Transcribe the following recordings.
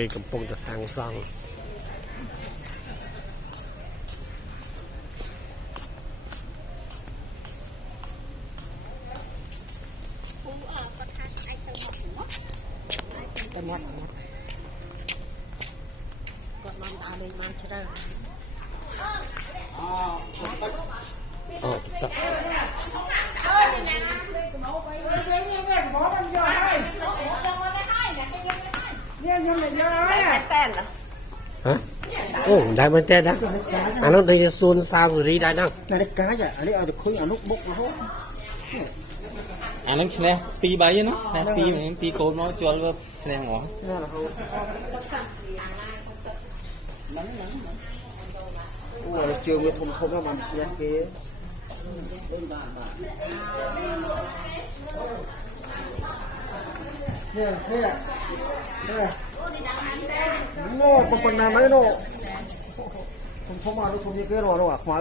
គេកំពុងតែសាងសង់តែមាត់គាត់បានដើរលេងមកច្រើនអូតើអូได้មែនតើអានោះដូចសួនសាវរីដែរហ្នឹងនេះកាយអានេះឲ្យទៅឃើញអានោះបុករហូតអានឹងឈ្នះ2 3ណាឈ្នះ2កូនមកជល់វាឈ្នះហ្មងនេះរហូតអូជើងវាធំធំណាស់បានឈ្នះគេលេងបាននេះមកប៉ុណ្ណាហើយនោះធំមកនោះធំគេរហូតអាខ្មៅ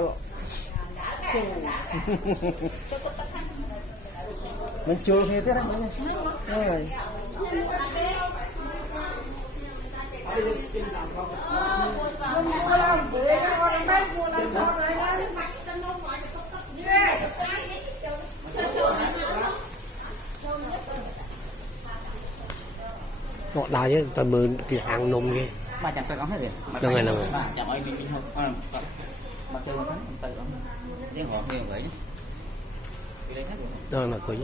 mình chưa nghe thế đó rồi họ đài chứ tầm mười cái hàng nôm kia bà chẳng phải có hết rồi đâu rồi chẳng ai bị không mà chơi nó tự ông tiếng họ nghe vậy đâu là coi